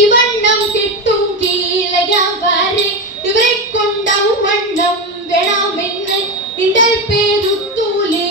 ഇവണ്ണം കിട്ടും കീഴവരെ ഇവരെ കൊണ്ടാവും വണ്ണം വേണമെന്ന് ഇണ്ടൽ പേരുത്തൂലേ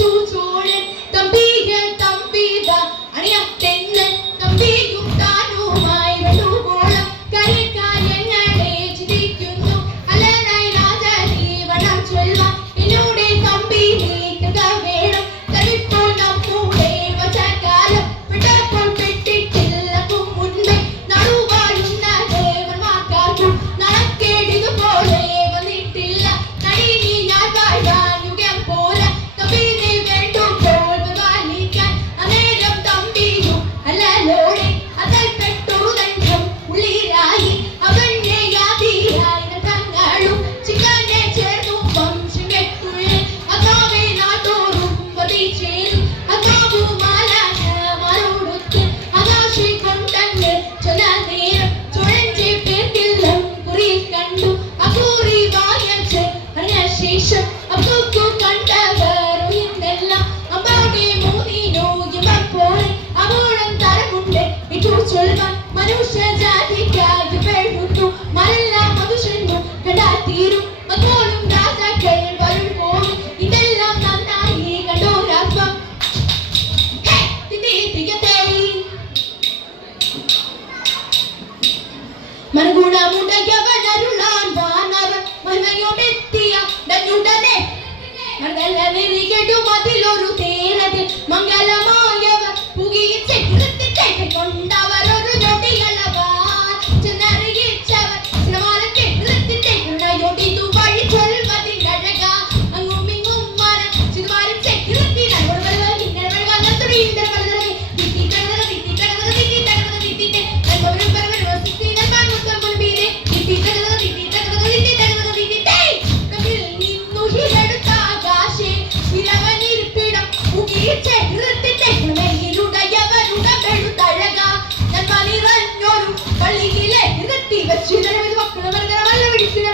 ചൂച്ചോഴൻ തമ്പീക തമ്പീത അണിയത്തെന്ന് തമ്പീയും താനുമായി വെളുകോളം കരക്കാര്യങ്ങളെ ചിരിക്കുന്നു അല്ലനായി രാജീവനം ചൊൽവ എന്നോടെ തമ്പി നീക്കുക വേണം തടിപ്പോൾ നമ്മുടെ വചകാലം വിട്ടപ്പോൾ പെട്ടിട്ടില്ലക്കും മുൻപേ നടുവാഴുന്ന ദേവന്മാർക്കാർക്കും നടക്കേടിതുപോലെ വന്നിട്ടില്ല നടിനി ഞാൻ വാഴാൻ യുഗം പോലെ തമ്പീനെ വേണ്ടുമ്പോൾ ബഹുമാനിക്കാൻ അന്നേരം തമ്പിയും അല്ലലോടെ അതിൽ പെട്ടൊരു ദണ്ഡം ഉള്ളിലായി അവന്റെ യാതിയായി തങ്ങളും ചിക്കനെ ചേർന്നു വംശം കെട്ടുള്ളേ അതാവേ നാട്ടോറും വധിച്ചേരും അതാവു മാലാഖമാരോടൊത്ത് ആകാശി കൊണ്ടങ്ങ് ചൊല്ല നേരം ചുഴഞ്ചി പേർക്കെല്ലാം കുറിയിൽ കണ്ടു അക്കൂറി വായച്ച് അറിഞ്ഞ ശേഷം അക്കൂക്കു കണ്ടവർ ഉയർന്നെല്ലാം അമ്പാടെ മൂന്നിനോ ഇവർ പോലെ അവോളം തരമുണ്ട് ഇട്ടു ചൊൽവാൻ മനുഷ്യ ജാതിക്കായി പെടുന്നു മല്ല മനുഷ്യന്നു കണ്ടാൽ തീരും മത്തോളും രാജാക്കൾ വരും പോകും ഇതെല്ലാം നന്നായി കണ്ടോരാത്മം മനുഗുണമുടയവനരുളാൻ വാനവൻ മഹിമയോടെത്തിയ ഡഞ്ഞുടനെ മർദ്ദലനെറികെടും അതിലൊരു തേരതിൽ മംഗലമായവർ പുകിയിച്ച് കൃത്യത്തെ കൊണ്ടവർ ഒരു ഞൊടിയലവാൻ ചെന്നറിയിച്ചവർ സിനമാലത്തെ കൃത്യത്തെ കൃണയൊടിതു വഴി ചൊൽവതിനഴക അങ്ങും ഇങ്ങും മരം ചിതുമാരിച്ച് കൃത്യനായി കൊടുവരുവർ ഇന്നലെ വന്നതൊരു ഇന്ദ്ര പലതരകെ തിത്തി തകത തിത്തി തകത തിത്തി തകത തിത്തിത്തെ നന്മവരും പരവരും വസിത്തിനാൽ പാൻമുത്തം മുൻപീരെ തിത്തി തകത തിത്തി തകത തിത്തി തകത തിത്തിത്തെ കവിൽ നിന്നു ഹിലെടുത്ത ആകാശേ വിരവനിരിപ്പിടം പുകിയിച്ച് കൃത്യത്തെ കൃണയിലുടയവരുടെ വെളുത്തഴക നന്മ നിറഞ്ഞൊരു പള്ളിയിലെ ഇരുത്തി വെച്ചിരുന്ന മക്കളെ മരകരമല്ല പിടിക്കുന്ന